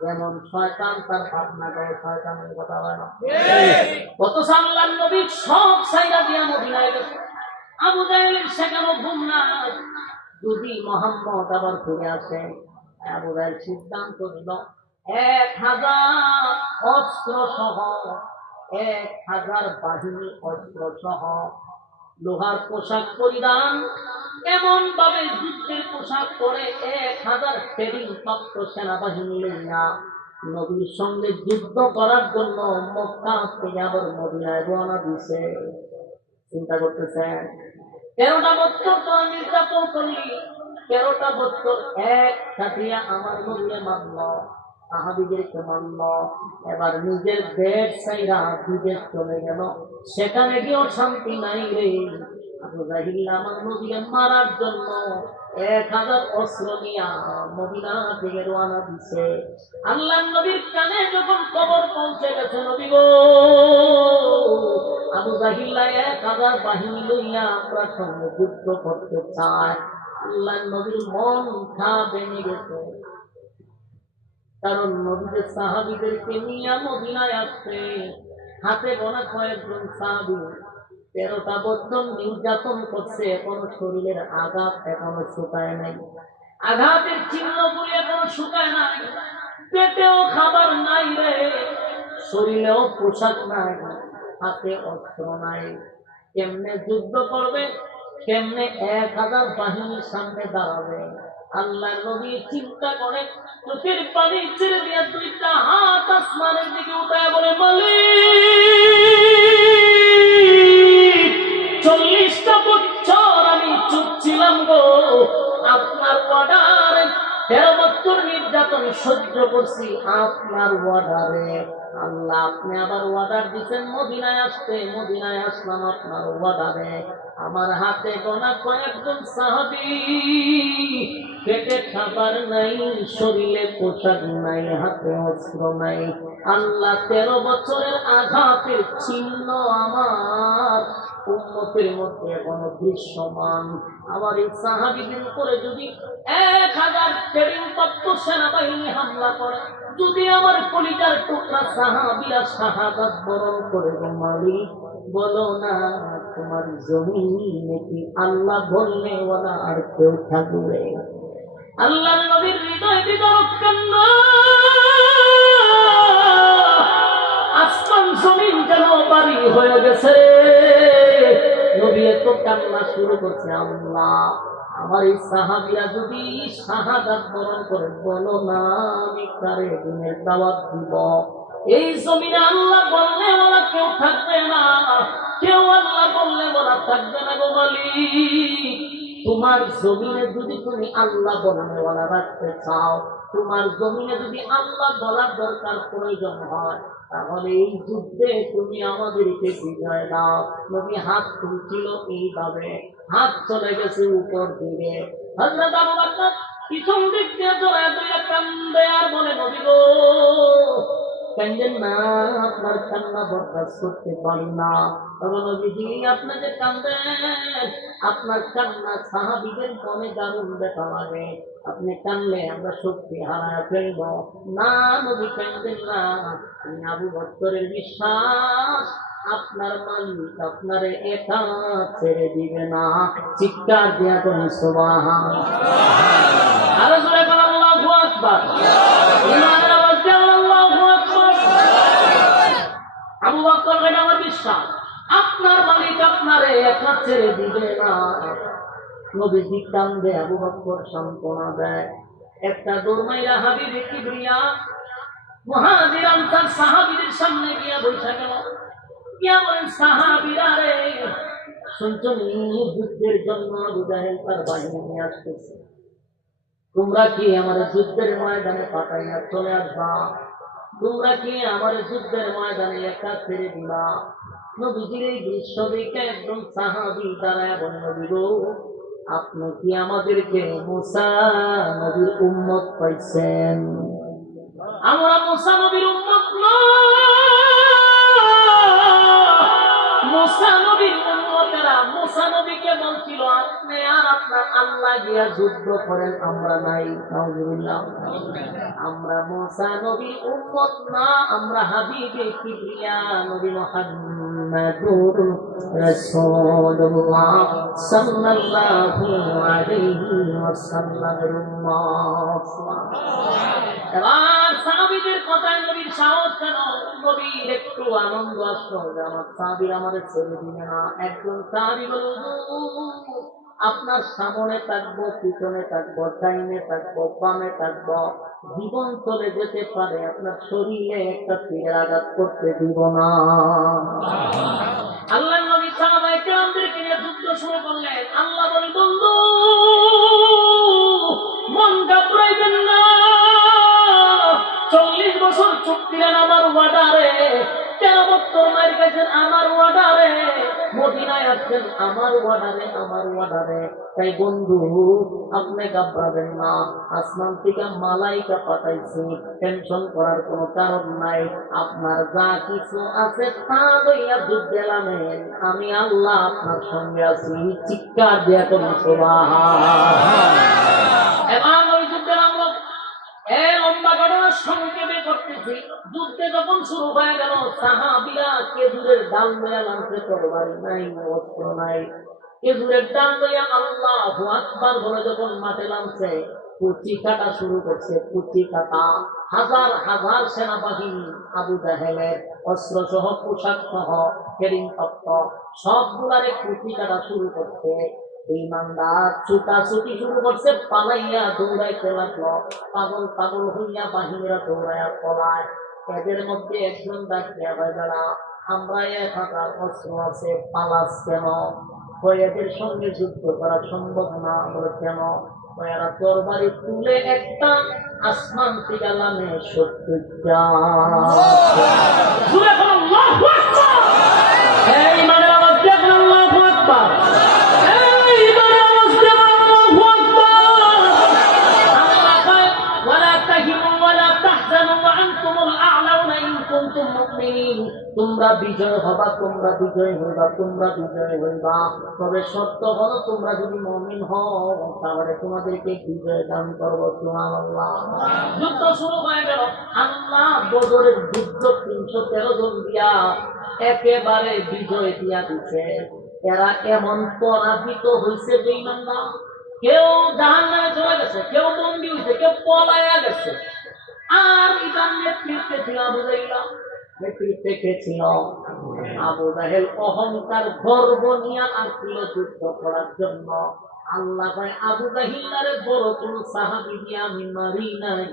যেমন শয়তান তার ভাবনা করে, শয়তানের কথা হয় না। কত সাল্লাল্লাহু নবী সব সাইরা দিয়া মদিনায় গেছে। আবু জাহেলের সেখানে ঘুম নাই। যদি মোহাম্মদ আবার ফিরে আসে, আবু জাহেল সিদ্ধান্ত নিল 1000 অস্ত্র সহ, 1000 বাহিনী অস্ত্র সহ, লোহার পোশাক পরিধান, এমন ভাবে যুদ্ধের পোশাক পরে 1000 ট্রেনিং প্রাপ্ত সেনাবাহিনী লইয়া নবীর সঙ্গে যুদ্ধ করার জন্য মক্কা থেকে আবার মদিনায় রওনা দিছে। চিন্তা করতেছেন, 13টা বছর তো নির্যাতন করলি, 13টা বছর এক সাথিয়া আমার নবীরে মানল, সাহাবীদেরকে মানল, এবার নিজের দেশ ছাইরা বিদেশ চলে গেল, সেখানে গিয়েও শান্তি নাই রে। আবু জাহিল আমার নবীকে মারার জন্য 1000 অস্ত্র নিয়া মদিনা থেকে রওনা দিছে। আল্লাহর নবীর কানে যখন খবর পৌঁছে গেছে, নবী গো আবু জাহিল 1000 বাহিনী লইয়া আমরা সঙ্গে যুদ্ধ করতে চায়, আল্লাহর নবীর মন খারাপ ভেঙে গেছে। কারণ নবীদের সাহাবীদেরকে নিয়ে মদিনায় আসছে, হাতে গোনা কয়েকজন সাহাবী 13টা বছর নির্যাতন করছে, এখনো শরীরের আঘাত এখনো শুকায় নাই, আঘাতের চিহ্নগুলি এখনো শুকায় নাই, পেটেও খাবার নাই রে, শরীরেও পোশাক নাই, হাতে অস্ত্র নাই, কেমনে যুদ্ধ করবে, কেমনে 1000 বাহিনীর সামনে দাঁড়াবে। আল্লাহ নবী চিন্তা করে চোখের পানি ছেড়ে দিয়ে 2টা হাত আসমানের দিকে উঠায় বলে, মালিক 40টা বছর আমি চুপ ছিলাম গো, আপনার অর্ডারে 13 বছর নির্যাতন সহ্য করছি, আপনার অর্ডারে আল্লাহ আপনি আবার অর্ডার দিচ্ছেন মদিনায় আসতে, মদিনায় আসলাম আপনার অর্ডারে। আমার হাতে গোনা কয়েকজন সাহাবী, পেটে খাবার নাই, শরীরে পোশাক নাই, হাতে অস্ত্র নাই, আল্লাহ 13 বছরের আঘাতের চিহ্ন আমার উম্মতের মধ্যে এখনো দৃশ্যমান। আমার এই সাহাবীদের উপরে যদি 1000 ট্রেনিং প্রাপ্ত সেনাবাহিনী হামলা করে, যদি আমার কলিজার টুকরা সাহাবীরা শাহাদাত বরণ করে, গো মালিক বলো না তোমার জমিনে কি আল্লাহ বললে ওরা আর কেউ থাকবে? আল্লাহর নবীর হৃদয় বিদারক কান্না, আসমান জমিন যেন বাড়ি হয়ে গেছে। নবী এত কান্না শুরু করছে, আল্লাহ আমার এই সাহাবীরা যদি শাহাদাত বরণ করে, বলো না আমি কারে দিনের দাওয়াত দিব? এই জমিনে আল্লাহ বললে ওরা কেউ থাকবে না, কেউ আল্লাহ বললে ওরা থাকবে না গো মালিক। তোমার জমিনে যদি তুমি আল্লাহ বলনেওয়ালা রাখতে চাও, তোমার জমিনে যদি আল্লাহ বলার দরকার প্রয়োজন হয়, তাহলে এই যুদ্ধে তুমি আমাদেরকে বিজয় দাও। নবী হাত তুলছিল এইভাবে, হাত চলে গেছে উপর দিকে। হযরত আবু বকর পিছন দিক দিয়ে জড়ায় ধরে কান্দে আর বলে, নবী গো কান্দেন না, আপনার কান্না বরদাস্ত করতে পারি না। নবীজি আপনি যে কান্দেন, আপনার কান্না সাহাবীদের মনে দারুণ ব্যথা লাগে, আপনি কানলে আমরা শক্তি হারায় ফেলব। না নবী কান্দেন না, আমি আবু বকরের বিশ্বাস আপনার মালিক আপনারে একা ছেড়ে দিবে না। চিৎকার দিয়া কোন সুবহানাল্লাহ, আরো জোরে বলো আল্লাহু আকবার। ইমানের আওয়াজ দিয়ে আল্লাহু আকবার। আবু বকর বলেন আমার বিশ্বাস আপনার মালিক আপনারে একা ছেড়ে দিবে না। নবীজি কান্দে, আবু বকর সান্ত্বনা দেয়। একটা দৌড়মাইরা হাবিবে কিবরিয়া মুহাজির আনসার সাহাবীদের সামনে গিয়া বসে গেল, গিয়া বলেন, সাহাবীরা রে শুনছো যুদ্ধের জন্য আবু জাহেল তার বাহিনী নিয়ে আসতেছে, তোমরা কি আমার যুদ্ধের ময়দানে পাঠাইয়া চলে আসবা? তোমরা কি আমার যুদ্ধের ময়দানে একা ছেড়ে দিবা? নবীজির এই দৃশ্য দেখে একজন সাহাবী দাঁড়ায় বলে, নবী গো আপনি কি আমাদেরকে মুসা নবীর উম্মত পাইছেন? আমরা মুসা নবীর উম্মত মুসা নবীর উম্মতেরা মুসা নবীকে বলছিল, আপনি আর আপনার আল্লাহ গিয়া যুদ্ধ করেন, আমরা নাই। নাউজুবিল্লাহ। আমরা মুসা নবীর উম্মত না, আমরা হাবিবে কিবরিয়া নবী মুহাম্মদুর রাসূলুল্লাহ সাল্লাল্লাহু আলাইহি ওয়াসাল্লামের উম্মত। এবার সাহাবীদের কথায় নবীর সাহস কেন? নবীর একটু আনন্দ আসলো যে আমার সাহাবীরা আমাদের ছেড়ে দিবে না। একজন সাহাবী বলল, আপনার সামনে থাকবো, পিছনে থাকবো, ডাইনে থাকবো, বামে থাকবো, জীবন চলে যেতে পারে, আপনার শরীরে একটা তীরের আঘাত করতে দিব না। আল্লাহ নবী সাহাবায়ে কেরামদেরকে নিয়ে যুদ্ধ শুরু করলেন। আল্লাহ বলে, বন্ধু মন ঘাবড়াইবেন না, 40 বছর চুপ ছিলেন আমার ওয়ার্ডারে, 13 বছর মার গেছেন আমার ওয়ার্ডারে, মদিনায় আসছেন আমার ওয়ার্ডারে, আমার ওয়ার্ডারে। তাই বন্ধু আপনি ঘাবড়াবেন না, আসমান থেকে মালাইকা পাঠাইছি, টেনশন করার কোনো কারণ নাই। আপনার যা কিছু আছে তা লইয়া যুদ্ধে নামেন, আমি আল্লাহ আপনার সঙ্গে আছি। চিৎকার দিয়া করুন সুবহানাল্লাহ। এবার ওই যুদ্ধে নামলো। লম্বা ঘটনা সংক্ষেপে করতেছি। যুদ্ধে যখন শুরু হয়ে গেল, সাহাবীরা খেজুরের ডাল লইয়া নামছে, তরবারি নাই, অস্ত্র নাই। খেজুরের ডাল লইয়া আল্লাহু আকবার বলে যখন মাঠে নামছে, কুচি কাটা শুরু করছে, কুচি কাটা। হাজার হাজার সেনাবাহিনী আবু জাহেলের অস্ত্র সহ, পোশাক সহ, হেলিকপ্ট সবগুলারে কুচি কাটা শুরু করছে। ইমানদার ছুটাছুটি শুরু করছে, পালাইয়া দৌড়াইতে লাগলো। পাগল পাগল হইয়া বাহিনীরা দৌড়াইয়া পলায়। এদের মধ্যে একজন ডাকিয়া ভাই, দাঁড়া, আমরা 1000 অস্ত্র আছে, পালাস কেন? এদের সঙ্গে যুদ্ধ করা সম্ভব না। বলে কেন? এরা তরবারি তুলে একটা আসমান থেকে নামে 70টা। ইমানের আওয়াজ দেখেন, আল্লাহু আকবার। তোমরা বিজয় হবা, তোমরা বিজয় হইবা, তোমরা বিজয় হইবা। তবে সত্য হলো, তোমরা যদি মুমিন হও তাহলে তোমাদেরকে বিজয় দান করবো। সুবহানাল্লাহ। যুদ্ধ শুরু হয়ে গেল। আল্লাহ বদরের যুদ্ধ 313 জন দিয়া একেবারে বিজয় দিয়া দিছে। এরা এমন পরাজিত হয়েছে বেঈমানরা, কেউ জাহান্নামে চলে গেছে, কেউ বন্দী হয়েছে, কেউ পলায়া গেছে। আর ইতার নেতৃত্বে ছিল আবু জাহেল। নেতৃত্বে কে ছিল? আবু জাহেল। অহংকার গর্ব নিয়ে আসছিল যুদ্ধ করার জন্য। আল্লাহ ভাই আবু জাহেলের বড় কোন সাহাবী দিয়ে আমি মারি নাই।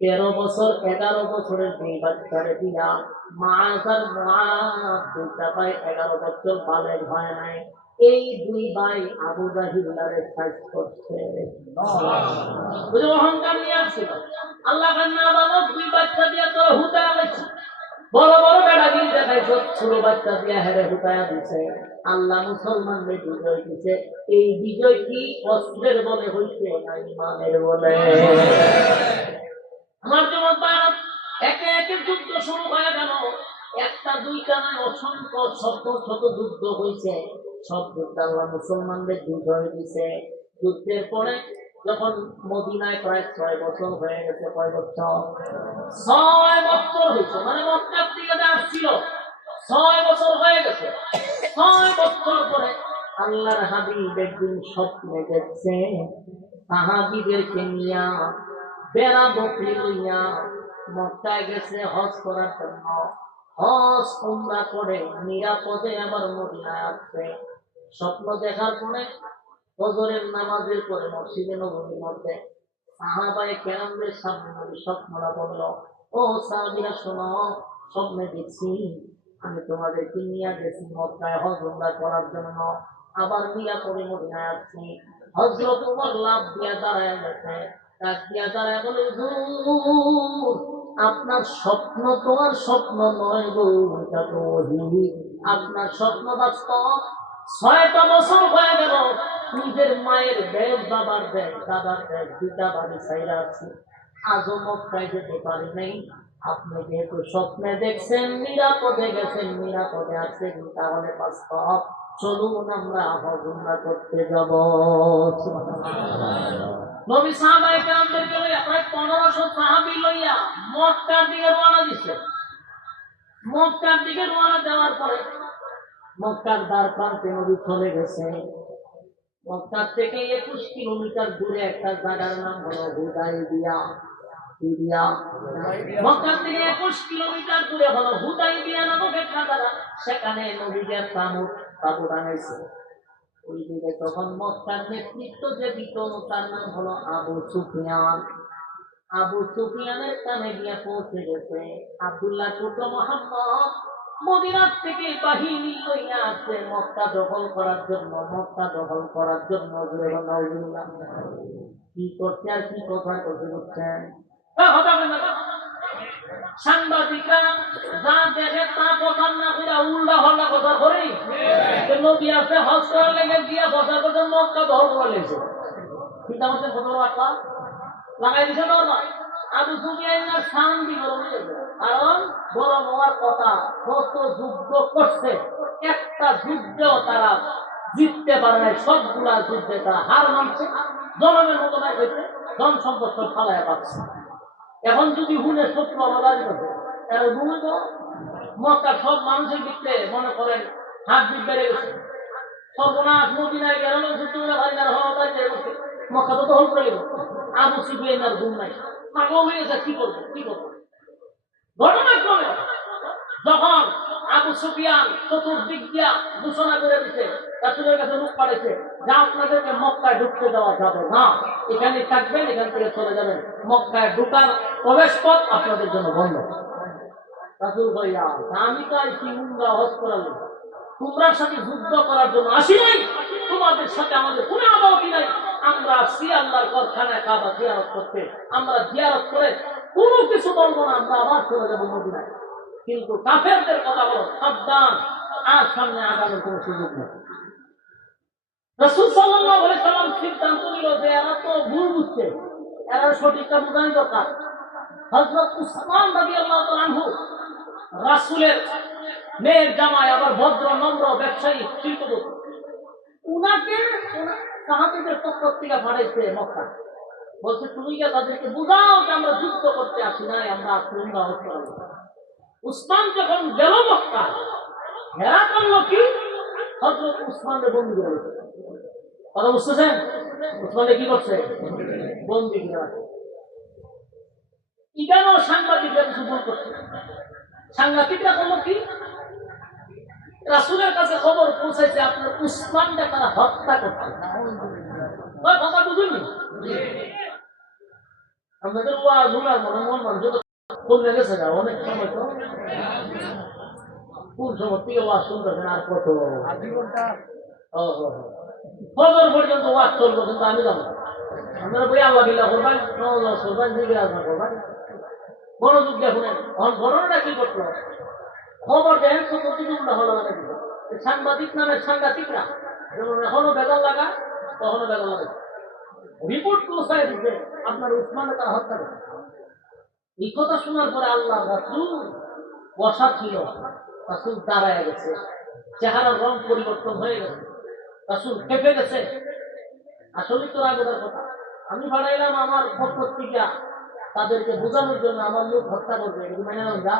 13 বছর 11 বছরের দুই বাচ্চারে দিয়া মাআজার মুআদ দুইটা ভাই 11 বছর বালেগ হয় নাই। এই দুই ভাই আবু জাহেলের সাইজ করছে। বুঝে অহংকার নিয়ে আসছিল। আল্লাহ না বাবা দুই বাচ্চা দিয়া তো হুদায়া গেছে, বড় বড় বেড়াগিরি দেখাইছো, ছোট বাচ্চা দিয়া হেরে হুদায়া দিছে। আল্লাহ মুসলমানদের বিজয় দিছে। এই বিজয় কি অস্ত্রের বলে হইছে না ইমানের বলে? আমার জন্য একে একে যুদ্ধ শুরু হয়ে গেল। একটা দুইটা নয়, অসংখ্য শত শত যুদ্ধ হয়েছে। সব যুদ্ধ আল্লাহ মুসলমানদের বিজয় দিছে। যুদ্ধের পরে যখন মদিনায় প্রায় 6 বছর হয়ে গেছে, কয় বছর? 6 বছর হয়েছে, মানে মক্কা থেকে আসছিল 6 বছর হয়ে গেছে। 6 বছর পরে আল্লাহর হাবিব একদিন স্বপ্নে দেখছে সাহাবীদেরকে নিয়া বেড়া বকরি লইয়া মক্কায় গেছে হজ করার জন্য। হজ উমরা করে নিরাপদে আবার মদিনায় আসছে। স্বপ্ন দেখার পরে ফজরের নামাজের পরে মসজিদে নববীর মধ্যে সাহাবায়ে কেরামদের সামনে নবী স্বপ্নটা বলল, ও সাহাবীরা শোনো, স্বপ্নে দেখছি আমি তোমাদেরকে নিয়ে গেছি মক্কায় হজ উমরা করার জন্য, আবার নিরাপদে মদিনায় আসছি। হযরত ওমর লাফ দিয়া দাঁড়ায় গেছে, ডাক দিয়া দাঁড়ায় বলে, হুজুর আপনার স্বপ্ন তো আর স্বপ্ন নয় গো, এটা তো ওহী। আপনার স্বপ্ন বাস্তব। 6টা বছর হয়ে গেল নিজের মায়ের দেশ, বাবার দেশ, দাদার দেশ, দুটা বাড়ি ছাইরা আছে, আজও মক্কায় যেতে পারি নাই। আপনি যেহেতু স্বপ্নে দেখছেন, নিরাপদে গেছেন, নিরাপদে আসছেন, তাহলে বাস্তব চলুন আমরা হজ উমরা করতে যাব। নবী সাহাবায়ে কেরামদেরকে লইয়া প্রায় 1500 সাহাবী লইয়া মক্কার দিকে রওনা দিছে। মক্কার দিকে রওনা দেওয়ার পরে মক্কার দ্বার প্রান্তে নবী চলে গেছে। মক্কা থেকে 21 কিলোমিটার দূরে একটা জায়গার নাম হলো হুদাইবিয়া। মক্কা থেকে 21 কিলোমিটার দূরে হলো হুদাইবিয়া নামক একটা জায়গা। সেখানে নবীদের তাবু বানাইছে। ওই দিকে তখন মক্কার নেতৃত্ব যে দিত তার নাম হলো আবু সুফিয়ান। আবু সুফিয়ানের কানে গিয়ে পৌঁছে গেছে আব্দুল্লাহ পুত্র মুহাম্মদ মদিনার থেকে বাহিনী লইয়া আসছে মক্কা দখল করার জন্য। কি করছে আর কি কথা করছেন? সাংবাদিকরা যা দেখে তা প্রচার না করে উল্টা হল্লা প্রচার করে। নবী আছে হজ করার লেগে দিয়া প্রচার করতে মক্কা দখল করে লেগেছে। চিন্তা করছেন কত রাখা লাগাই দিছে না। আবু সুফিয়ানের শান্তি কারণ বড় হওয়ার কথা কত যুদ্ধ করছে, একটা যুদ্ধ তারা জিততে পারে নাই। সবগুলা যুদ্ধে তারা হার মানছে, জনমের মতো নাই হয়েছে, ধন সম্পদ সব ফালাইয়া পাচ্ছে। এখন যদি হুনে শত্রু আমাদের করছে তারা ঘুমিব মক্কার সব মানুষের দিকতে মনে করেন হাত দিক বেড়ে গেছে। সর্বনাশ মদিনায় গেল মক্কা তো দখল করে গেল। আবু সুফিয়ানের ঘুম নাই, পাগল হয়ে গেছে। কি করবো ঘটনাক্রমে যখন আবু সুফিয়ান চতুর্দিক দিয়া ঘোষণা করে দিচ্ছে, রাসূলের কাছে লোক পাঠাইছে যা আপনাদেরকে মক্কায় ঢুকতে দেওয়া যাবে না, এখানে থাকবেন, এখান থেকে চলে যাবেন, মক্কায় ঢুকার প্রবেশ পথ আপনাদের জন্য বন্ধ। রাসূল ভাইয়া আমি তো আইছি উমরা হজ করার জন্য, তোমরার সাথে যুদ্ধ করার জন্য আসি নাই। তোমাদের সাথে আমাদের কোনো আবাহী নাই। আমরা আসছি আল্লাহর ঘরখানায় কাবা জিয়ারত করতে। আমরা জিয়ারত করে কোনো কিছু বলবো না, আমরা আবার চলে যাবো মদিনায়। কিন্তু কাফেরদের কথা বলো, সাবধান, আর সামনে আগানোর কোনো সুযোগ নেই। রাসূল সাল্লাল্লাহু আলাইহি সাল্লাম সিদ্ধান্ত নিল যে এরা তো ভুল বুঝছে, এরা সঠিকটা বোঝানো দরকার। হযরত উসমান রাদিয়াল্লাহু তাআলা আনহু রাসূলের মেয়ের জামাই, আবার ভদ্র নম্র ব্যবসায়ী শিল্পপতি, উনাকে সাহাবীদের পক্ষ থেকে পাঠাইছে মক্কা। বলছে তুমি গিয়ে তাদেরকে বুঝাও যে আমরা যুদ্ধ করতে আসি নাই, আমরা উমরা হজ করার জন্য। উসমান যখন গেল মক্কা, হেরা করলো কি হযরত উসমানকে বন্দী করে রেখেছে। কথা বুঝতেছেন? উসমানকে কি করছে? বন্দী করে রাখছে। ইদানো সাংবাদিকরা কিছু ভুল করছে। সাংবাদিকরা করলো কি, রাসূলের কাছে খবর পৌঁছাইছে আপনার উসমানকে তারা হত্যা করছে। কথা বুঝুননি? আমাদের ওয়াজ উনার মনে মন মানুষ বললে গেছে না অনেক সময়। তো কোন সময় থেকে ওয়াজ শুনতেছেন আর কত ফজর পর্যন্ত ওয়াজ চলবো, কিন্তু আমি যাবো আপনারা বই আল্লাহ বিল্লাহ করবেন, করবেন, জিজ্ঞাসা করবেন, মনোযোগ দেখুন। ঘটনাটা কি করতো খবর দেন চতুর্দিকে উল্টা হলো না। সাংবাদিক নামের সাংঘাতিকরা যেমন এখনো বেজাল লাগা, তখনও বেজাল লাগা। রিপোর্ট পৌঁছায় দিচ্ছে আপনার উসমানে তারা হত্যা করে। এই কথা শোনার পরে আল্লাহ রাসূল বসা ছিল, রাসূল দাঁড়ায় গেছে, চেহারার রং পরিবর্তন হয়ে গেছে, রাসূল কেঁপে গেছে। আসলে তো রাগের কথা, আমি বাড়াইলাম আমার পত্রিকা তাদেরকে বোঝানোর জন্য আমার লোক হত্যা করবে, এগুলো মেনে নেন যা।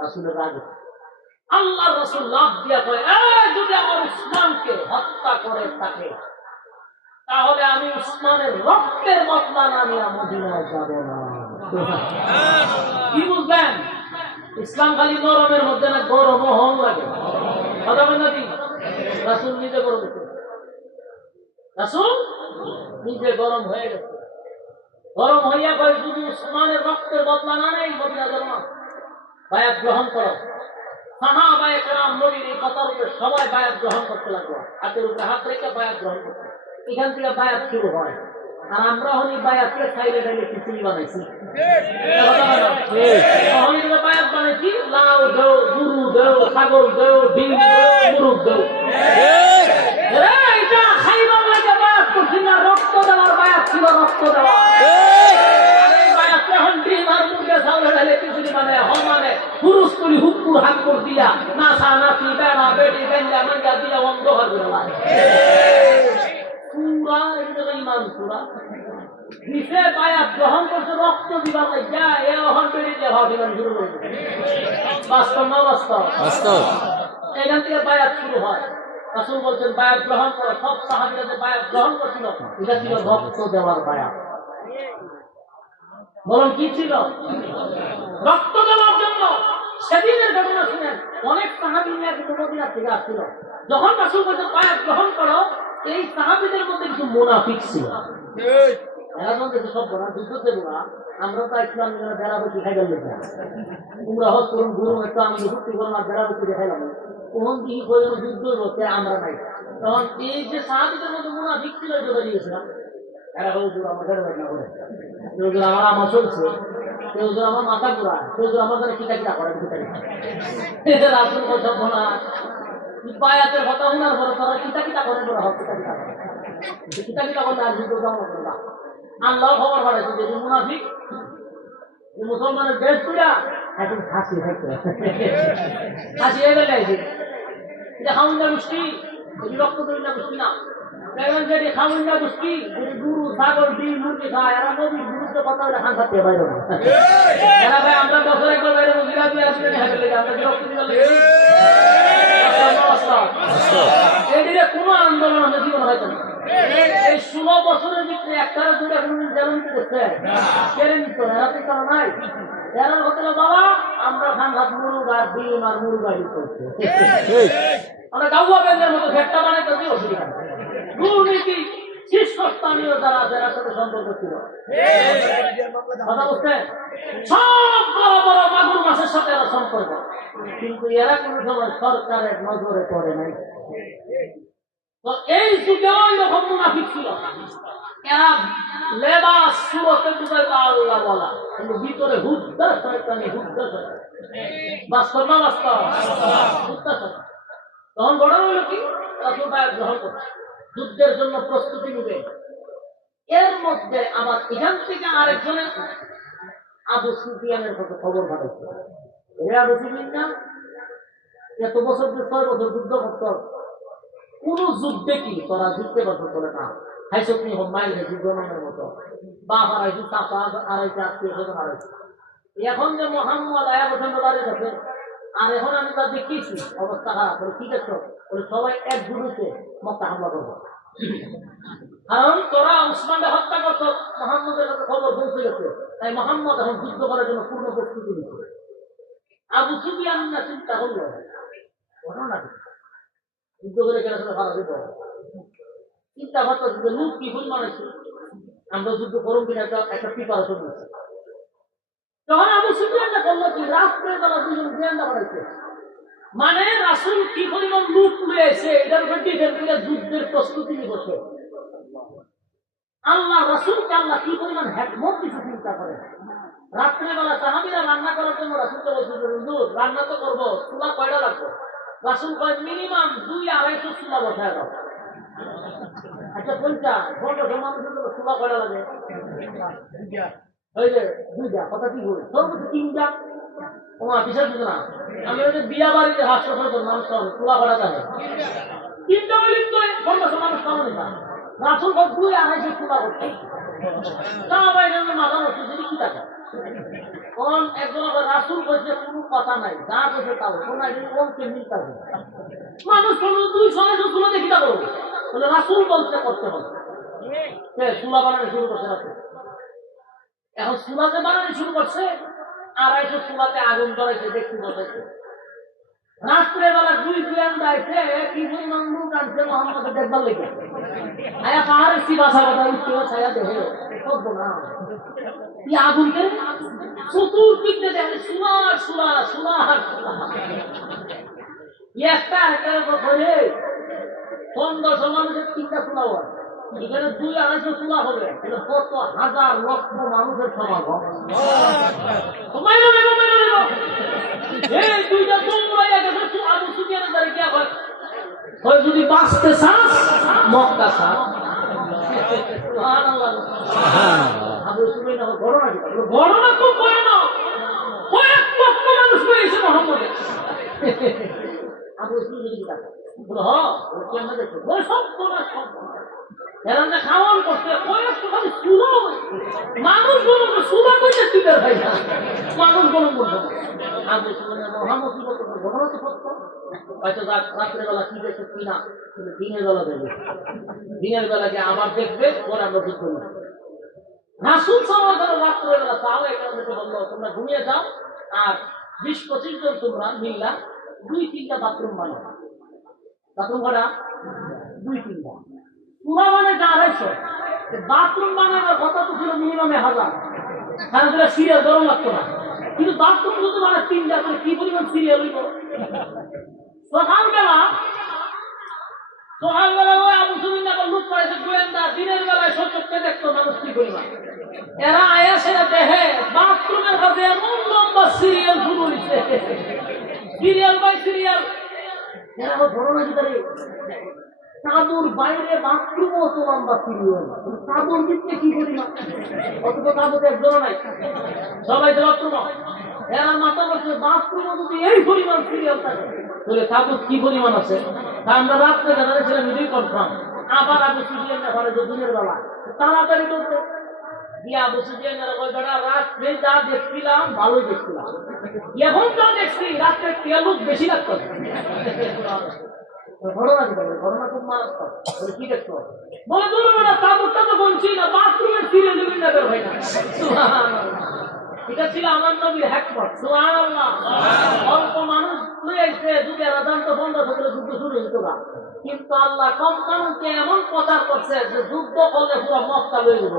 রাসূলের রাগ, আল্লাহ রাসূল লাফ দিয়া কয়, যদি আমার উসমানকে হত্যা করে থাকে তাহলে আমি উসমানের রক্তের বদলা না নিয়ে মদিনায় যাব না। কি বুঝলেন? ইসলাম খালি নরমের মধ্যে না, গরম হন লাগে। কথা বলেন নাকি? রাসূল নিজে গরম হয়েছে, রাসূল নিজে গরম হয়ে গেছে। গরম হইয়া কয়, যদি উসমানের রক্তের বদলা না নেই মদিনা যাব না। বায়াত গ্রহণ করো। সাহাবায়ে কেরাম নবীর এই কথার উপরে সবাই বায়াত গ্রহণ করতে লাগলো, হাতের উপরে হাত রেখে বায়াত গ্রহণ করতে। এখান থেকে বায়াত শুরু হয়। আর আমরা হনি বায়াতকে খাইলে খাইলে খিচুড়ি বানাইছি। বায়াত বানাইছি লাউ দেও, গরু দেও, ছাগল দেও, ডিম দেও, মুরগ দেও। এটা খাইবার লাগে বায়াত করছি না, রক্ত দেওয়ার বায়াত ছিল, রক্ত দেওয়া। পুরুষ করি হুকুর হাত করে দিয়া নাচা নাচি বেড়া বেড়ি বেঞ্জা মেঞ্জা দিয়া বন্ধ পুরা এটা ইমান পুরা দিছে বায়াত গ্রহণ করছে রক্ত দিবার লাগা এ ওহন বেরিয়ে ভাব দিবার শুরু করবে বাস্তব না বাস্তব এখান থেকে বায়াত শুরু হয় রাসূল বলছেন বায়াত গ্রহণ করো সব সাহাবীরা যে বায়াত গ্রহণ করছিল এটা ছিল রক্ত দেওয়ার বায়াত বলুন কি ছিল রক্ত দেওয়ার জন্য সেদিনের ঘটনা শুনেন অনেক সাহাবী নিয়ে মদিনা থেকে আসছিল যখন রাসূল বলছেন বায়াত গ্রহণ করো এই সাহাবীদের মধ্যে কিছু মুনাফিক ছিল এখন দেখি সব বলা যুদ্ধ দেবো আমরা তো ইসলাম বেড়াবতি খাই গেল তোমরা হস করুন গুরু একটু আমি যুক্তি করো না বেড়াবতি দেখাইলাম তখন কি যুদ্ধ হচ্ছে আমরা নাই তখন এই যে সাহাবীদের মধ্যে মুনাফিক ছিল এটা দিয়েছিলাম এরা হুজুর আমার ঘরে না করে হুজুর আমার চলছে হুজুর আমার মাথা ঘোরা হুজুর আমার দ্বারা কিটা কিটা করে কিটা রাসূল সব বলা বায়াতের কথা শোনার পরে তারা কিটা কিটা করে বলা হয় কিটা কিটা করলে আর যুদ্ধ কেমন করে না আল্লাহ খবর পাঠাইছে যে মুনাফিক মুসলমানের দেশ পুরা এখন ফাঁসি হয়েছে ফাঁসি হয়ে গেলে এটা খাউন্ডা গোষ্ঠী রক্ত দরিদ্র গোষ্ঠী না যেটি খাউন্ডা গোষ্ঠী যদি গরু ছাগল ডিম মুরগি খায় এরা নদীর বিরুদ্ধে কথা বলে হান থাকতে বাইরে না এরা ভাই আমরা বছর একবার বাইরে বিরাজি আসলে আমরা রক্ত দিতে এদিকে কোনো আন্দোলন আমাদের জীবন হয়তো না এই 16 বছরের ভিতরে একটার দুটো কোনদিন জ্বালানি করছে কেড়ে নিত এরা তো তারা নাই এরা হতে বাবা আমরা খান ভাত মুরগা ডিম আর মুরগা করছে আমরা গাউয়া ব্যাংকের মতো ভেটটা বানাইতে দিয়ে অসুবিধা দুর্নীতি শীর্ষস্থানীয় যারা আছে এর সাথে সম্পর্ক ছিল কথা বুঝছেন সব বড় বড় মাগুর মাছের সাথে এরা সম্পর্ক কিন্তু এরা কোনো সময় সরকারের নজরে পড়ে নাই তো এই যুগেও এরকম মুনাফিক ছিল এরা লেবাস সুরতে বুঝাইতো আল্লাহ বলা কিন্তু ভিতরে হুদ্দা শয়তানি হুদ্দা শয়তানি বাস্তব না বাস্তব হুদ্দা শয়তানি তখন ঘটনা হলো কি রাসূল বায়াত গ্রহণ করছে যুদ্ধের জন্য প্রস্তুতি নিবে এর মধ্যে আবার এখান থেকে আরেকজনের আবু সুফিয়ানের কথা খবর পাঠাইছে আবু সুফিয়ান না এত বছর 6 বছর যুদ্ধ করতো কোন যুদ্ধে কি তোরা জিততে পারছো তোরা না হাইসনি হোমাইল হেসি জনমের মতো বা হারাইছি চাপা আড়াইছে আত্মীয় স্বজন হারাইছে এখন যে মোহাম্মদ আয়া বছর বাড়িয়ে গেছে আর এখন আমি তা দেখিয়েছি অবস্থা খারাপ বলে ঠিক আছে বলে সবাই এক গুরুতে মক্কা হামলা করবো কারণ তোরা উসমানকে হত্যা করতো মোহাম্মদের কাছে খবর পৌঁছে গেছে তাই মোহাম্মদ এখন যুদ্ধ করার জন্য পূর্ণ প্রস্তুতি নিচ্ছে আবু সুফিয়ান না চিন্তা করলো ঘটনা যুদ্ধ করে গেলে ভালো দিত চিন্তা ভাবতা লোক কি ভুল মানেছে আমরা যুদ্ধ করুন কিনা একটা প্রিপারেশন দিচ্ছি তখন আবু সুফিয়ানটা বললো কি রাত্রের বেলা দুজন জ্ঞানটা বাড়াইছে মানে রাসূল কি পরিমাণ লুট তুলেছে এটার উপর ডিপেন্ড করে যুদ্ধের প্রস্তুতি নিবছে আল্লাহ রাসূলকে আল্লাহ কি পরিমাণ হিকমত দিতে চিন্তা করে রাত্রের বেলা সাহাবীরা রান্না করার জন্য রাসূলকে বলছে হুজুর রান্না তো করব চুলা কয়টা লাগবে রাসূল কয় মিনিমাম 2-250 চুলা বসায় দাও আচ্ছা কোনটা মানুষের জন্য চুলা কয়টা লাগে ওই যে 2টা কথা কি বল সর্বোচ্চ 3টা ওমা বিশেষ কিছু না আমি ওই যে বিয়া বাড়িতে হাসপাতাল করে মানুষ চুলা কয়টা থাকে 3টা হইলে তো মানুষ কামনে না রাসূল কয় 2-250 চুলা করতে তা ভাই এর মাথা নষ্ট যদি কি থাকে কোন একজন রাসূল কইছে কোনো কথা নাই যা কইছে তাও কোন একদিন ওকে মিলতা মানুষ কোনো 200 চুলা দেখি দাও বলে রাসূল বলতে করতে হবে চুলা বানানো শুরু করতে রাসূল এখন চুলাতে বানানো শুরু করছে 250 চুলাতে আগুন ধরাইছে দেখতে বসাইছে রাত্রে বেলা 2 গোয়েন্দা আইছে কি পরিমাণ লোক আনছে মোহাম্মদের দেখবার লেগে আয়া পাহাড়ের সিবাসা কথা উঠতে ছায়া দেহে সব না কি আগুনকে চতুর্দিকে দেখে সোনার একটা করে 1500 মানুষের 3টা চুলা হয় এখানে 2-250 চুলা হবে এটা কত হাজার লক্ষ মানুষের সমাগম এই 2টা তোমরা গেছে আবু সুফিয়ানের বাড়ি গিয়া হয় যদি বাঁচতে চাস মক্কা ছাড় সুবহানাল্লাহ আবু সুফিয়ান ঘটনা খুব ভয়ানক কয়েক লক্ষ মানুষ হয়েছে মোহাম্মদের আবু বসর যদি টাকা বলো কেমন দেখছো ওই সব তোমার সব এরা যে খাওয়ান করছে কয়েকশো খালি সুদা মানুষ বলুন সুদা করছে তুলে ভাই না মানুষ বলুন বলবো আবু মহামসিবত ঘটনা তো সত্য হয়তো রাত্রেবেলা কি দেখছে কিনা কিন্তু দিনের বেলা দেখবে দিনের বেলাকে আবার দেখবে পরে আমরা ঠিক করি রাসূল সাল্লাল্লাহু আলাইহি ওয়াসাল্লাম রাত্রেবেলা সাহাবা একরামকে বললো তোমরা ঘুমিয়ে যাও আর 20-25 জন তোমরা মিল্লা 2-3টা বাথরুম বানাও বাথরুম করা 2-3টা পুরা মানে 250 বাথরুম বানানোর কথা তো ছিল মিনিমাম 1000 কারণ সেটা সিরিয়াল গরম লাগতো না কিন্তু বাথরুম যদি মানে 3টা করে কি পরিমাণ সিরিয়াল হইব সকালবেলা ওই আবু সুফিয়ান আবার লুট করেছে গোয়েন্দা দিনের বেলায় সচক্ষে দেখতো মানুষ কি পরিমাণ এরা আয়া সেরা দেখে বাথরুমের কাছে এমন লম্বা সিরিয়াল শুরু হয়েছে সিরিয়াল বাই সিরিয়াল এরা ধরো না কি তাবুর বাইরে বাথরুমও তো লম্বা সিরিয়াল তাবুর দিতে কি পরিমাণ অথচ তাবুতে একজন নাই সবাই তো বাথরুম এরা মাথা বলছে বাথরুমও যদি এই পরিমাণ সিরিয়াল থাকে তাহলে তাবুত কি পরিমাণ আছে তা আমরা রাত্রে জানাচ্ছিলাম নিজেই কনফার্ম আবার আবু সুফিয়ানের ঘরে যে দিনের বেলা তাড়াতাড়ি করতে দিয়া আবু সুফিয়ানের ওই বেলা রাত্রে যা দেখছিলাম ভালোই দেখছিলাম এখন যা দেখছি রাত্রে তেলুক বেশি লাগতো ঘটনা খুব মারাত্মক কি দেখছো বলে দূর বেলা তাবুতটা তো বলছি না বাথরুমের সিরিয়াল বিভিন্ন হয় না এটা ছিল আমার নবীর হিকমত সুবহানাল্লাহ অল্প মানুষ লইছে যুগের আযান তো বন্ধ থাকলে যুদ্ধ শুরু হইতো না কিন্তু আল্লাহ কম মানুষকে এমন প্রচার করছে যে যুদ্ধ করলে পুরো মক্কা লয়ে যাবে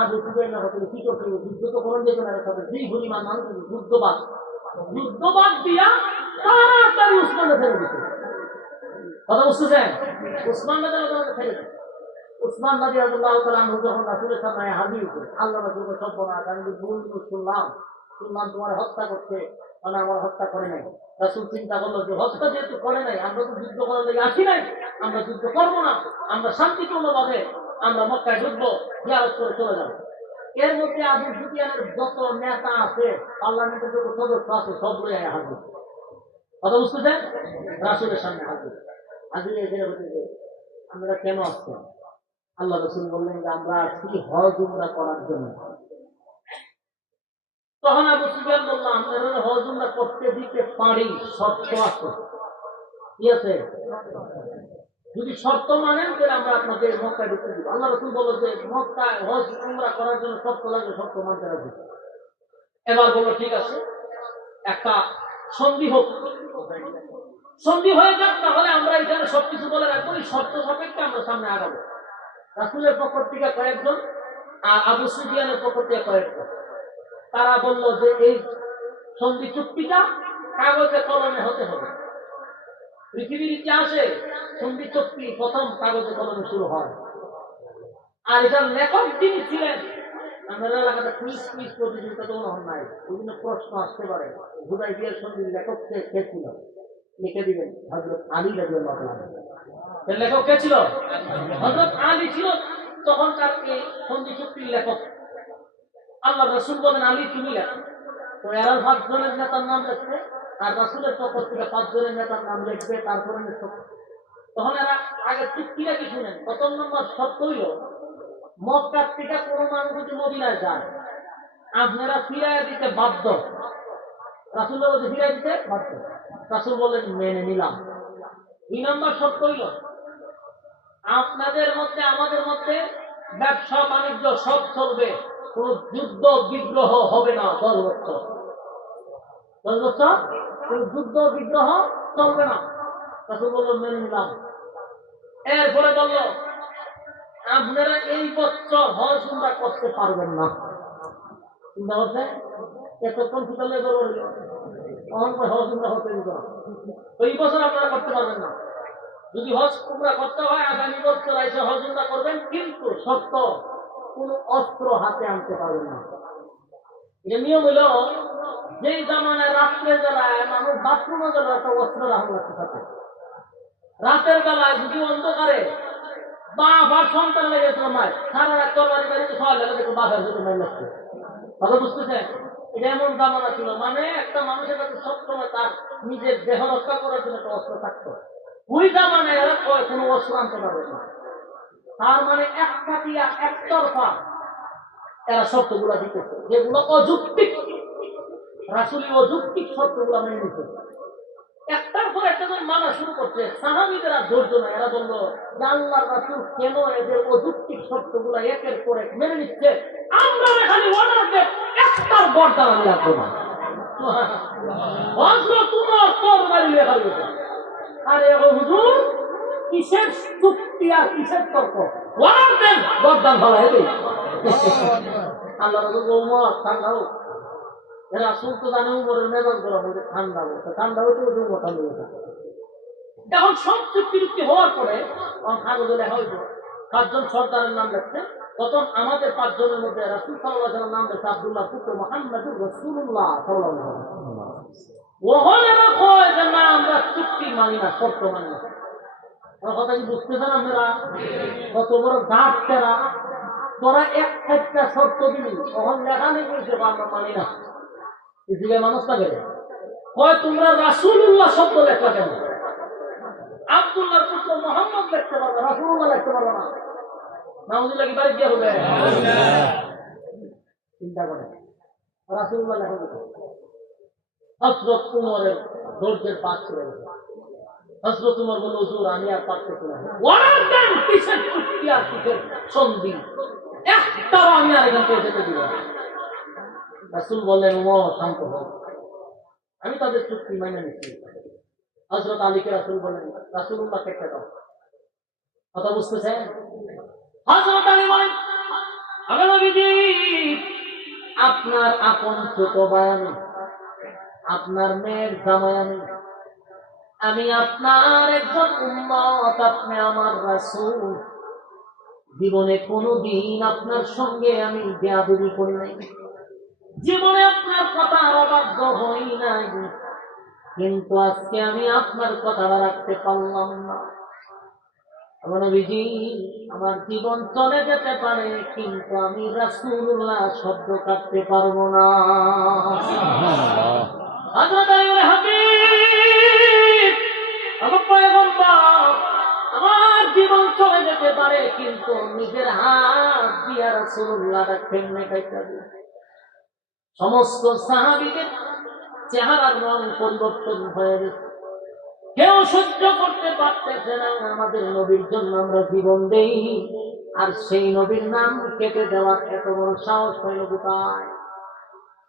আবু সুফিয়ান না হতে কি করতে যুদ্ধ তো করেন যেত না সাথে দুই পরিমাণ মানুষ যুদ্ধবাদ দিয়া তাড়াতাড়ি উসমানকে ফেলে দিছে কথা বুঝতেছেন উসমানকে ফেলে দিছে উসমান রাদিয়াল্লাহু তাআলা আনহু যখন রাসূলের সামনে হাজির হয়েছে আল্লাহ রাসূলকে সব বলা আমি ভুল শুনলাম তোমার হত্যা করতে মানে আমার হত্যা করে নাই রাসূল চিন্তা করলো যে হত্যা যেহেতু করে নাই আমরা তো যুদ্ধ করার লাগে আসি নাই আমরা যুদ্ধ করবো না আমরা শান্তিপূর্ণভাবে আমরা মক্কায় ঢুকবো জিয়ারত করে চলে যাবো এর মধ্যে আবু সুফিয়ানের যত নেতা আছে পার্লামেন্টের যত সদস্য আছে সব লয়ে হাজির কথা বুঝতেছেন রাসূলের সামনে হাজির এসে বলতেছে আমরা কেন আসছি আল্লাহ রাসূল বললেন যে আমরা আসছি হজ উমরা করার জন্য তখন আবু সুফিয়ান বলল আপনারা হজ উমরা করতে দিতে পারি শর্ত আছে কি আছে যদি শর্ত মানেন তাহলে আমরা আপনাদের মক্কায় ঢুকতে দিব আল্লাহ রাসূল বলল যে মক্কায় হজ উমরা করার জন্য শর্ত লাগবে শর্ত মানতে রাজি এবার বলল ঠিক আছে একটা সন্ধি হোক সন্ধি হয়ে যাক তাহলে আমরা এখানে সবকিছু বলে রাখবো শর্ত সাপেক্ষে আমরা সামনে আগাবো রাসূলের পক্ষ থেকে কয়েকজন আর আবু সুফিয়ানের পক্ষ থেকে কয়েকজন তারা বলল যে এই সন্ধি চুক্তিটা কাগজে কলমে হতে হবে পৃথিবীর ইতিহাসে সন্ধি চুক্তি প্রথম কাগজে কলমে শুরু হয় আর এটার লেখক যিনি ছিলেন আমাদের এলাকাতে কুইজ প্রতিযোগিতা তো হন নাই বিভিন্ন প্রশ্ন আসতে পারে হুদাইবিয়ার সন্ধির লেখক কে ছিল লিখে দিবেন হযরত আলী রাদিয়াল্লাহু তাআলা এর লেখক কে ছিল হযরত আলী ছিল তখন তার এই সন্ধি চুক্তির লেখক আল্লাহ রাসূল বলেন আলী তুমি লেখো তো এরা 5 জনের নেতার নাম লিখবে আর রাসূলের পক্ষ থেকে 5 জনের নেতার নাম লিখবে তারপরে তখন এরা আগে চুক্তিটা কি শুনেন প্রথম নম্বর শর্ত হইল মক্কা থেকে কোনো মানুষ যদি মদিনায় যায় আপনারা ফিরাইয়া দিতে বাধ্য রাসূল বলে ফিরাইয়া দিতে বাধ্য রাসূল বললেন মেনে নিলাম 2 নম্বর শর্ত হইল আপনাদের মধ্যে আমাদের মধ্যে ব্যবসা বাণিজ্য সব চলবে কোন যুদ্ধ বিগ্রহ হবে না 10 বছর কোন যুদ্ধ বিগ্রহ চলবে না রাসূল বললেন মেনে নিলাম এরপরে বলল আপনারা এই বছর হজ উমরা করতে পারবেন না চিন্তা করছে এতক্ষণ ফুটালে হজ উমরা হতে দিত না এই বছর আপনারা করতে পারবেন না যদি হজ উমরা করতে হয় আগামী বছর এসে হজ উমরা করবেন কিন্তু শর্ত কোন অস্ত্র হাতে আনতে পারবেন না এটা নিয়ম হইল যেই জামানায় রাত্রে বেলায় মানুষ বাথরুমে গেল একটা অস্ত্র রাখা লাগতে থাকে রাতের বেলায় যদি অন্ধকারে বাপ আর সন্তান লেগেছিল মায় সারা রাত তরবারি বাড়িতে সবাই লেগে দেখো বাপের সাথে মাই লাগছে কথা বুঝতেছে এটা এমন জামানা ছিল, মানে একটা মানুষের কাছে সবসময় তার নিজের দেহ রক্ষা করার জন্য একটা অস্ত্র থাকতো। ওই জামানায় এরা কোনো অস্ত্র আনতে পারবে না। তার মানে একপাটিয়া একতরফা এরা শর্তগুলা দিতেছে, যেগুলো অযৌক্তিক। রাসূলের অযৌক্তিক শর্তগুলা মেনে নিতে একটার পর একটা জন মানা শুরু করছে। সাহাবীদের আর ধৈর্য না, এরা বললো যে আল্লাহর রাসূল কেন এদের অযৌক্তিক শর্তগুলা একের পর এক মেনে নিচ্ছে, আমরা এখানে অর্ডার দেব, একটার বরদান আমি রাখবো না। হযরত উমর তরবারি লেখা দিয়েছে। আরে ও হুজুর, কিসের চুক্তি আর কিসের তর্ক? অর্ডার দেন, বরদান ভালো হবে। আল্লাহ রাসূল উমর ঠান্ডাও, রাসূল তো জানে উমরের মেজাজ গরম হয়ে ঠান্ডা হতো, ঠান্ডা হতো উমর ঠান্ডা হয়ে যেত। এখন সব চুক্তি হওয়ার পরে কাগজে লেখা হইতো 5 জন সর্দারের নাম লেখছে। তখন আমাদের 5 জনের মধ্যে রাসূল সাল্লাল্লাহু আলাইহি ওয়াসাল্লাম নাম লেখছে আব্দুল্লাহ পুত্র মুহাম্মদুর রাসূলুল্লাহ সাল্লাল্লাহু আলাইহি ওয়াসাল্লাম। ওখানে কয় যে না, আমরা চুক্তি মানি না, শর্ত মানি না। কথা কি বুঝতেছেন আপনারা? কত বড় দাঁত তেরা, তোরা এক একটা শর্ত দিবি, তখন লেখা নেই কইছে আমরা মানি না। ইসলামে মানুষটা বেড়ে কয় তোমরা রাসূলুল্লাহ শব্দ লেখা কেন? আব্দুল্লাহর পুত্র মুহাম্মদ লিখতে পারবে, রাসূলুল্লাহ লিখতে পারবে না। নাউযুবিল্লাহ, কি বাড়ি দিয়ে হবে? চিন্তা করেন, রাসূলুল্লাহ লেখা হবে। হযরত উমরের ধৈর্যের পাশ ছেড়ে গেছে। হযরত উমর বলল, হুজুর আমি আর পারতেছি না। ওয়ার দেন, কিসের চুক্তি আর কিসের সন্ধি, একটাও আমি আর এখান থেকে যেতে দিব না। রাসূল বললেন, উমর শান্ত হও, আমি তাদের চুক্তি মেনে নিচ্ছি। হযরত আলীকে রাসূল বললেন, রাসূলুল্লাহ কেটে দাও। কথা বুঝতেছেন? হযরত আলী বলেন, আগে নবীজি, আপনার আপন ছোট ভাই আমি, আপনার মেয়ের জামাই আমি, আমি আপনার একজন উম্মত, আপনি আমার রাসূল। জীবনে কোনোদিন আপনার সঙ্গে আমি বেয়াদবি করি নাই, জীবনে আপনার কথা অবাধ্য হই নাই, কিন্তু আজকে আমি আপনার কথাটা রাখতে পারলাম না। নবীজি, আমার জীবন চলে যেতে পারে, কিন্তু আমি রাসূলুল্লাহ শব্দ কাটতে পারবো না। হযরত আলী হাবিব, আমার পয়গম্বর, আমার জীবন চলে যেতে পারে, কিন্তু নিজের হাত দিয়ে রাসূলুল্লাহ কেমনে কাটতে দিই। সমস্ত সাহাবীদের চেহারার রং পরিবর্তন হয়ে গেছে। কেউ সহ্য করতে পারতেছে না, আমাদের নবীর জন্য আমরা জীবন দেই, আর সেই নবীর নাম কেটে দেওয়ার এত বড় সাহস হইল কোথায়?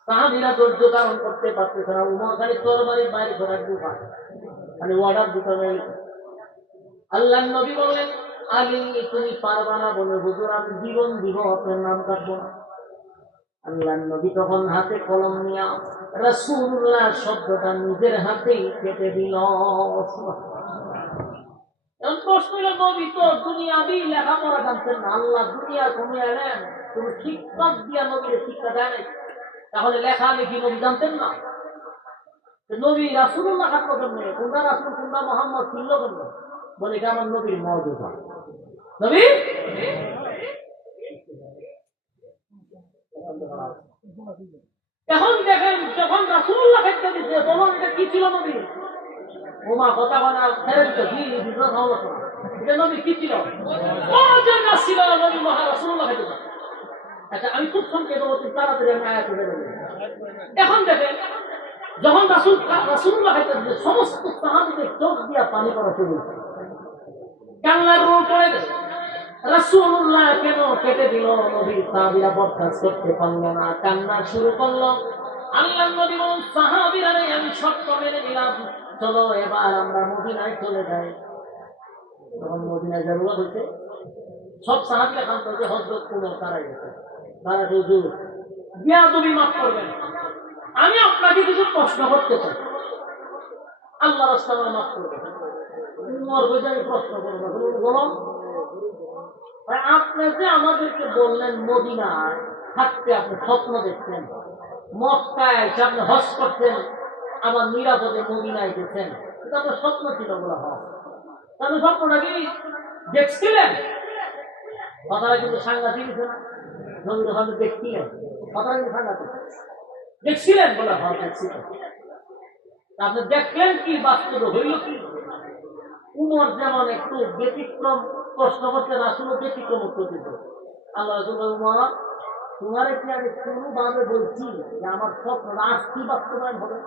সাহাবীরা ধৈর্য ধারণ করতে পারতেছে না। উমর খালি তরবারির বাইরে ঘোরার দুঃখা, খালি অর্ডার দিতে হবে। আল্লাহর নবী বললেন, আলী তুমি পারবা না? বলে, হুজুর আমি জীবন দিব, আপনার নাম কাটবো না। আল্লাহর নবী তখন হাতে কলম নিয়ে রাসূলুল্লাহ শব্দটা নিজের হাতেই কেটে দিল। এখন প্রশ্ন হলো, নবী তো দুনিয়াবি লেখাপড়া জানতেন না, আল্লাহ দুনিয়ার কোন এলেন তুমি শিক্ষক দিয়া নবীর শিক্ষা দেয় নাই, তাহলে লেখালেখি নবী জানতেন না? নবী রাসূলুল্লাহ কাটলো কেমনে? কোনটা রাসূল কোনটা মুহাম্মদ ছিল কেমনে? বলে এটা আমার নবীর মুজিজা। নবী এখন দেখেন, যখন রাসূলুল্লাহ কাটতে দিছে, বলুন এটা কি ছিল নবী? ওমা কথা বলা ফেরেন তো কি বিপদ হলো না। এটা নবী কি ছিল? মুজিজা ছিল, নবী মহান রাসূলুল্লাহ কাটতে। আচ্ছা, আমি খুব সংক্ষেপে বলছি, তাড়াতাড়ি আমি আয়াত বলে দেব। এখন দেখেন, যখন রাসূলুল্লাহ কাটতে দিছে, সমস্ত সাহাবীদের চোখ দিয়া পানি পড়া শুরু হয়েছে, কান্নার রোল পড়ে গেছে। রাসূলুল্লাহ কেন কেটে দিল? নবীর সাহাবীরা বরদাস্ত করতে পারল না, কান্না শুরু করলো। আল্লাহর নবী বলেন, সাহাবীরা রে, আমি শর্ত মেনে নিলাম, চলো এবার আমরা মদিনায় চলে যাই। তখন মদিনায় যাওয়া হয়েছে, সব সাহাবীরা কান্ত হয়েছে। হযরত উমর তারাই গেছে, তারা হুজুর বেয়াদবি মাফ করবেন, আমি আপনাকে কিছু প্রশ্ন করতে চাই, আল্লাহ রাসূল মাফ করবেন। উমর বলে, আমি প্রশ্ন করবো না। বলো, আপনি যে আমাদেরকে বললেন মদিনায় থাকতে আপনি স্বপ্ন দেখছেন, মক্কায় এসে আপনি হজ করছেন, আবার নিরাপদে মদিনায় গেছেন, এটা আপনার স্বপ্ন ছিল বলা হয়। তাহলে স্বপ্নটা কি দেখছিলেন? কথাটা কিন্তু সাংঘাতিক, নবীর ওখানে দেখছিলেন, কথাটা কিন্তু সাংঘাতিক। দেখছিলেন বলে হ্যাঁ দেখছিলেন। আপনি দেখলেন কি বাস্তবে হইল কি? উমর যেমন একটু ব্যতিক্রম প্রশ্ন করতে রাসূল ব্যতিক্রম উত্তর দিত। আল্লাহ রাসূল উমর, তোমারে কি আমি কোনোভাবে বলছি যে আমার স্বপ্ন আজ কি বাস্তবায়ন হবে?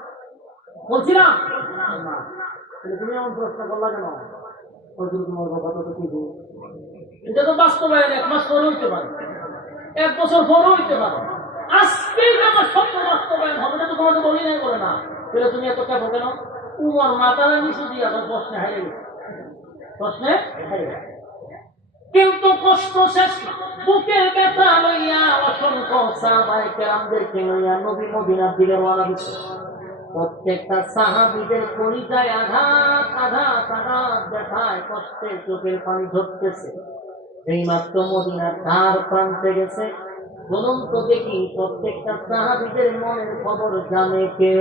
বলছিলাম না। তুমি এমন প্রশ্ন করলা কেন? তোমার কথা তো ঠিক, এটা তো বাস্তবায়ন 1 মাস পরে হইতে পারে, 1 বছর পরে হইতে পারে। আজকে যে আমার স্বপ্ন বাস্তবায়ন হবে না তো তোমাকে বলি নাই বলে না। তাহলে তুমি এত চাপো কেন? উমর মাতারা নিচু দিয়ে প্রশ্নে হারিয়ে গেছে, প্রশ্নে হারিয়ে গেছে। কিন্তু কষ্ট শেষ না। বুকের ব্যথা লইয়া অসংখ্য সাহাবায়ে কেরামদেরকে লইয়া নবী মদিনার দিকে রওনা দিচ্ছে। প্রত্যেকটা সাহাবীদের কলিজায় আঘাত আঘাত আঘাত, ব্যথায় কষ্টের চোখের পানি ঝরতেছে। এই মাত্র মদিনার দ্বার প্রান্তে গেছে। বলুন তো দেখি প্রত্যেকটা সাহাবীদের মনের খবর জানে কে?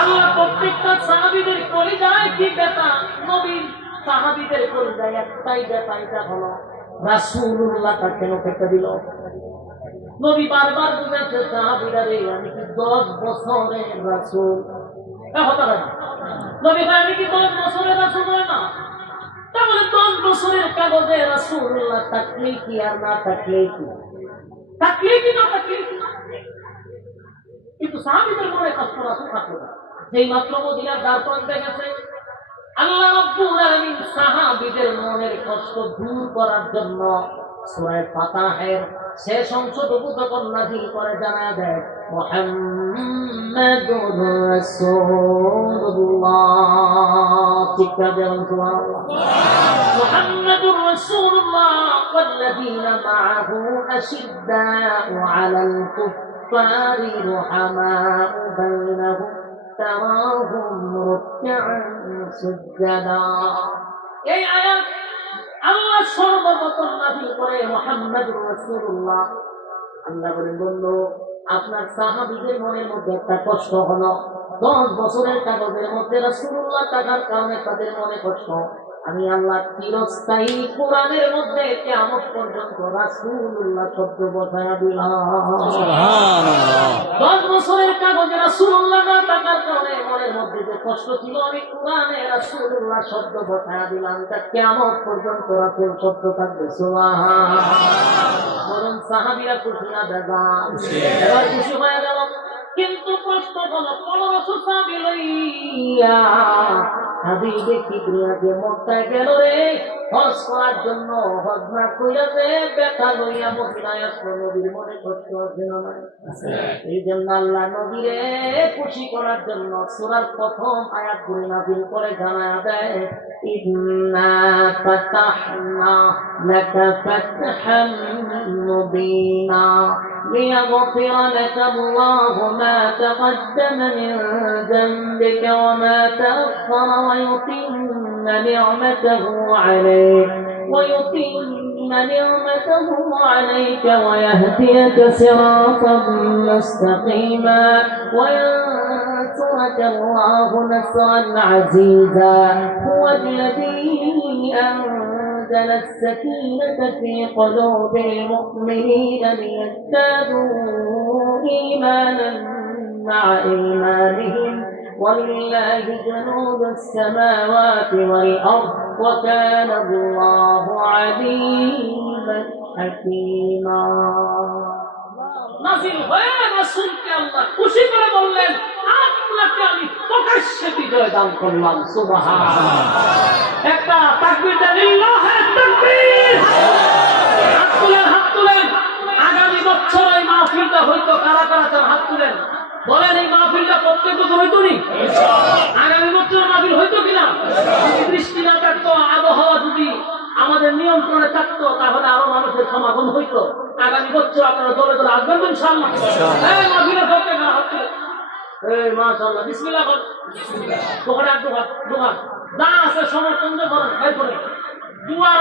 আল্লাহ প্রত্যেকটা সাহাবীদের কলিজায় কি ব্যথা, নবীর সাহাবীদের কলিজায় একটাই ব্যথা, এটা হলো রাসূলুল্লাহ কেন কেটে দিল। নবী বারবার বুঝাইছে সাহাবীরা রে, আমি কি 10 বছরের রাসূল? হতে পারে না। নবী ভাই আমি কি 10 বছরের রাসূল হয় না? তাহলে 10 বছরের কাগজে রাসূলুল্লাহ থাকলে কি আর না থাকলে কি? থাকলে কি না থাকলে কি? কিন্তু সাহাবীদের মনে কষ্ট রাসূল থাকলো না। যেই মাত্র মদিনার দ্বার প্রান্তে গেছে, আল্লাহ রাব্বুল আলামিন সাহাবীদের মনের কষ্ট দূর করার জন্য সূরা ফাতিহার শেষ অংশ যখন নাযিল করে জানায় দেয় মুহাম্মাদুর রাসূলুল্লাহ। ঠিক আছে সুবহানাল্লাহ। মুহাম্মাদুর রাসূলুল্লাহ ওয়াল্লাযীনা মা'আহু আশিদ্দাউ আলাল কুফফারি রুহামাউ বাইনাহুম তারাহুম রুকআন সুজদা। এই আয়াত আল্লাহ সর্বপ্রথম নাযিল করে মুহাম্মাদুর রাসূলুল্লাহ। আল্লাহ বলল আপনার সাহাবীদের মনের মধ্যে একটা কষ্ট হলো, 10 বছরের কাগজের মধ্যে রাসূলুল্লাহ থাকার কারণে তাদের মনে কষ্ট। আমি আল্লাহ চিরস্থায়ী কোরআনের মধ্যে কিয়ামত পর্যন্ত রাসূলুল্লাহ শব্দ বসায়া দিলাম। সুবহানাল্লাহ। 10 বছরের কাগজে রাসূলুল্লাহ না থাকার কারণে মনের মধ্যে যে কষ্ট ছিল, আমি কোরআনে রাসূলুল্লাহ শব্দ বসায়া দিলাম। তা কিয়ামত পর্যন্ত রাসূল শব্দ থাকবে। সুবহানাল্লাহ। বরং সাহাবীরা খুশি না বেজার? এবার খুশি হয়ে গেল। কিন্তু প্রশ্ন হলো 1500 সাহাবী লইয়া হাবিবে কিবরিয়া যে মক্কায় গেল রে হজ করার জন্য, হজ না কইরা যে ব্যথা লইয়া মদিনায় আসলো, নবীর মনে কষ্ট আছে না? এই জন্য আল্লাহ নবীরে খুশি করার জন্য সূরার প্রথম আয়াতগুলো নাযিল করে জানায়া দেয় ইন্না ফাতাহনা লাকা ফাতহাম মুবিনা ليغفر لك الله ما تقدم من ذنبك وما تأخر ويتم نعمته عليك ويهديك صراطا مستقيما وينصرك الله نصرا عزيزا. هو الذي أنزل السكينة في قلوب المؤمنين ليزدادوا إيمانا مع إيمانهم ولله جنود السماوات والأرض وكان الله عليما حكيما. নাযিল হয়ে রাসূলকে আল্লাহ খুশি করে বললেন আপনাকে আমি প্রকাশ্যে বিজয় দান করলাম। সুবহানাল্লাহ। একটা তাকবীর দেন, লিল্লাহি তাকবীর। হাত তুলেন, হাত তুলেন। আগামী বছর এই মাহফিলটা হয়তো কারা কারা চান হাত তুলেন, বলেন এই মাহফিলটা প্রত্যেক বছর হইতো নি? আগামী বছর মাহফিল হইতো কিনা? যদি বৃষ্টি না থাকতো, আবহাওয়া যদি আমাদের নিয়ন্ত্রণে থাকতো, তাহলে আরো মানুষের সমাগম হইতো। আগামী বছর আপনারা দলে দলে আসবেন তো ইনশাআল্লাহ? এই মাহফিলের পক্ষে না হাত তুলেন। এই মাশাআল্লাহ, বিসমিল্লাহ বল। বিসমিল্লাহ। দোয়া দোয়া দোয়া যা আছে সমর্থন করেন, ভাই করেন। দুয়ার